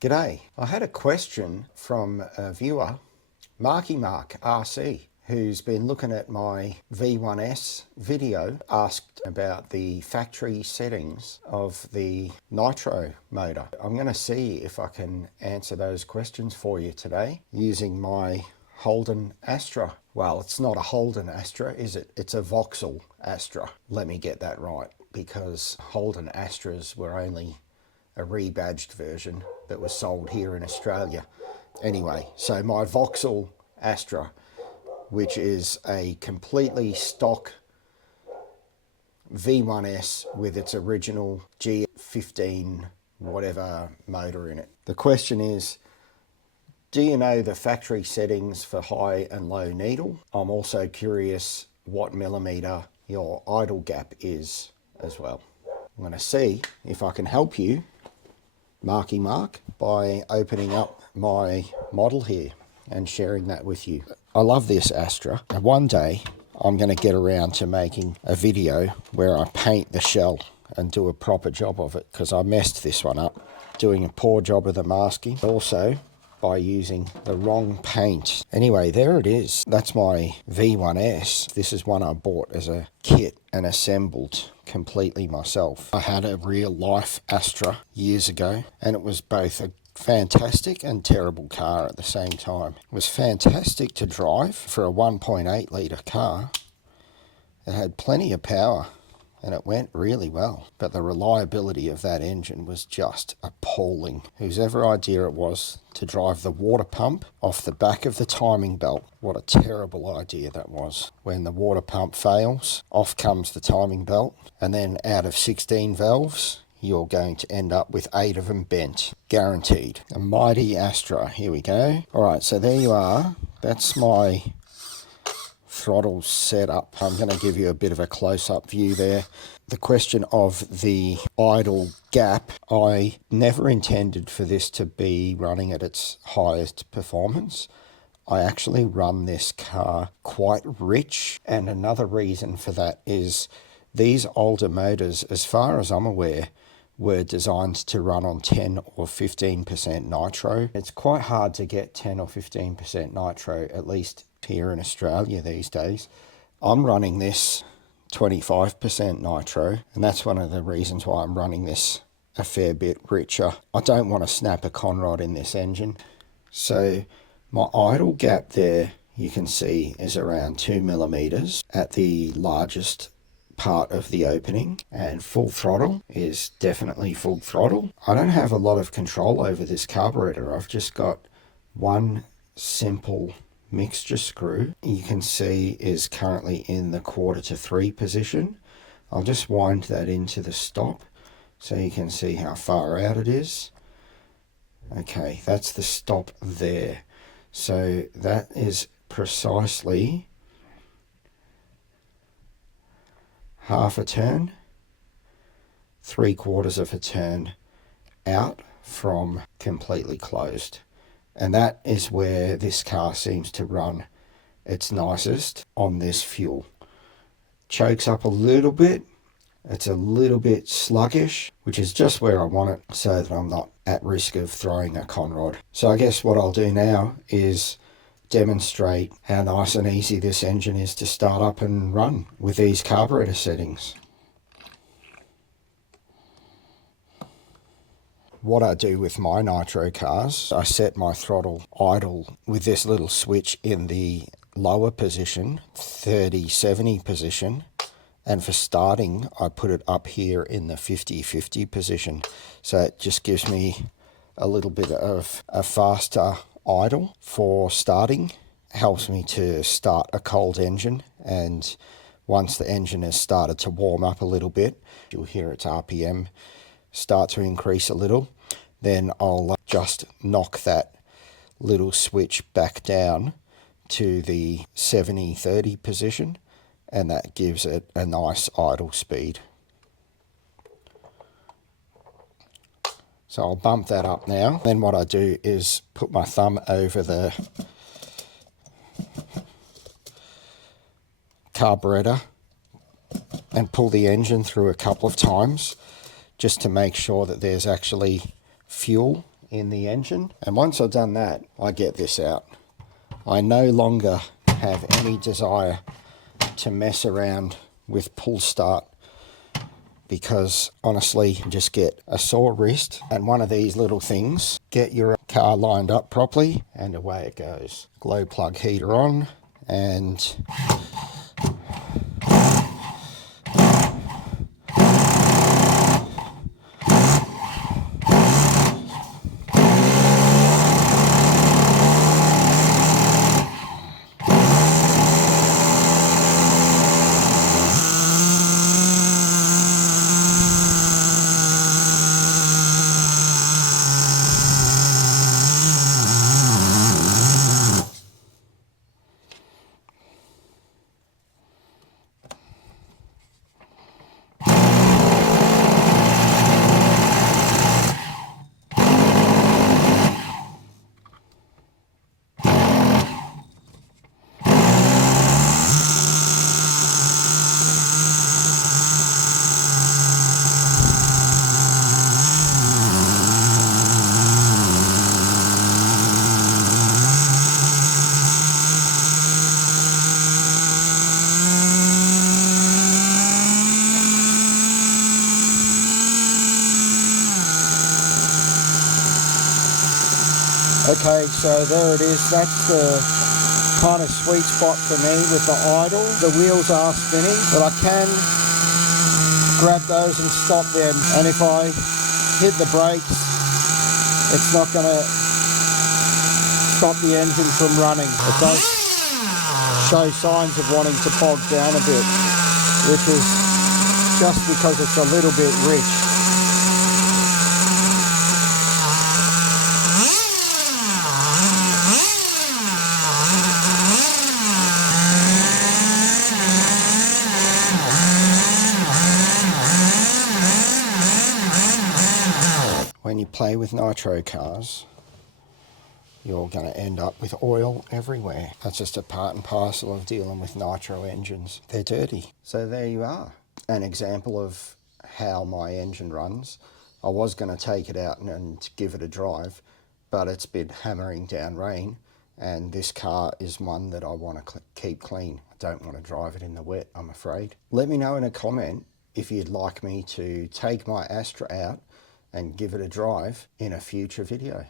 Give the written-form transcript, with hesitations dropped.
G'day. I had a question from a viewer, Marky Mark RC, who's been looking at my V-One S video, asked about the factory settings of the Nitro motor. I'm going to see if I can answer those questions for you today using my Holden Astra. Well, it's not a Holden Astra, is it? It's a Vauxhall Astra. Let me get that right, because Holden Astras were only a rebadged version that was sold here in Australia. Anyway, so my Vauxhall Astra, which is a completely stock V-One S with its original G15 whatever motor in it. The question is, do you know the factory settings for high and low needle? I'm also curious what millimeter your idle gap is as well. I'm going to see if I can help you, Marky Mark, by opening up my model here and sharing that with you. I love this Astra, and one day I'm going to get around to making a video where I paint the shell and do a proper job of it, because I messed this one up doing a poor job of the masking, also by using the wrong paint. Anyway, there it is. That's my V-One S. This is one I bought as a kit and assembled completely myself. I had a real life Astra years ago, and it was both a fantastic and terrible car at the same time. It was fantastic to drive for a 1.8 litre car. It had plenty of power and it went really well, but the reliability of that engine was just appalling. Whosever idea it was to drive the water pump off the back of the timing belt, what a terrible idea that was. When the water pump fails, off comes the timing belt, and then out of 16 valves, you're going to end up with 8 of them bent. Guaranteed. A mighty Astra. Here we go. Alright, so there you are. That's my throttle set up. I'm going to give you a bit of a close-up view there. The question of the idle gap, I never intended for this to be running at its highest performance. I actually run this car quite rich, and another reason for that is these older motors, as far as I'm aware, were designed to run on 10 or 15% nitro. It's quite hard to get 10 or 15% nitro, at least here in Australia these days. I'm running this 25% nitro, and that's one of the reasons why I'm running this a fair bit richer. I don't want to snap a conrod in this engine. So my idle gap there, you can see, is around 2 millimeters at the largest part of the opening, and full throttle is definitely full throttle. I don't have a lot of control over this carburetor. I've just got one simple mixture screw, you can see, is currently in the 1/4 to 3 position. I'll just wind that into the stop so you can see how far out it is. Okay, that's the stop there. So that is precisely half a turn, 3/4 of a turn out from completely closed. And that is where this car seems to run its nicest on this fuel. Chokes up a little bit. It's a little bit sluggish, which is just where I want it so that I'm not at risk of throwing a conrod. So I guess what I'll do now is demonstrate how nice and easy this engine is to start up and run with these carburetor settings. What I do with my nitro cars, I set my throttle idle with this little switch in the lower position, 30-70 position, and for starting I put it up here in the 50-50 position, so it just gives me a little bit of a faster idle for starting. Helps me to start a cold engine, and once the engine has started to warm up a little bit, you'll hear its RPM start to increase a little, then I'll just knock that little switch back down to the 70-30 position, and that gives it a nice idle speed. So I'll bump that up now. Then what I do is put my thumb over the carburetor and pull the engine through a couple of times just to make sure that there's actually fuel in the engine. And once I've done that, I get this out. I no longer have any desire to mess around with pull start, because honestly, you just get a sore wrist and one of these little things. Get your car lined up properly and away it goes. Glow plug heater on, and okay, so there it is. That's the kind of sweet spot for me with the idle. The wheels are spinning, but I can grab those and stop them. And if I hit the brakes, it's not going to stop the engine from running. It does show signs of wanting to bog down a bit, which is just because it's a little bit rich. When you play with nitro cars, you're going to end up with oil everywhere. That's just a part and parcel of dealing with nitro engines. They're dirty. So there you are. An example of how my engine runs. I was going to take it out and give it a drive, but it's been hammering down rain, and this car is one that I want to keep clean. I don't want to drive it in the wet, I'm afraid. Let me know in a comment if you'd like me to take my Astra out and give it a drive in a future video.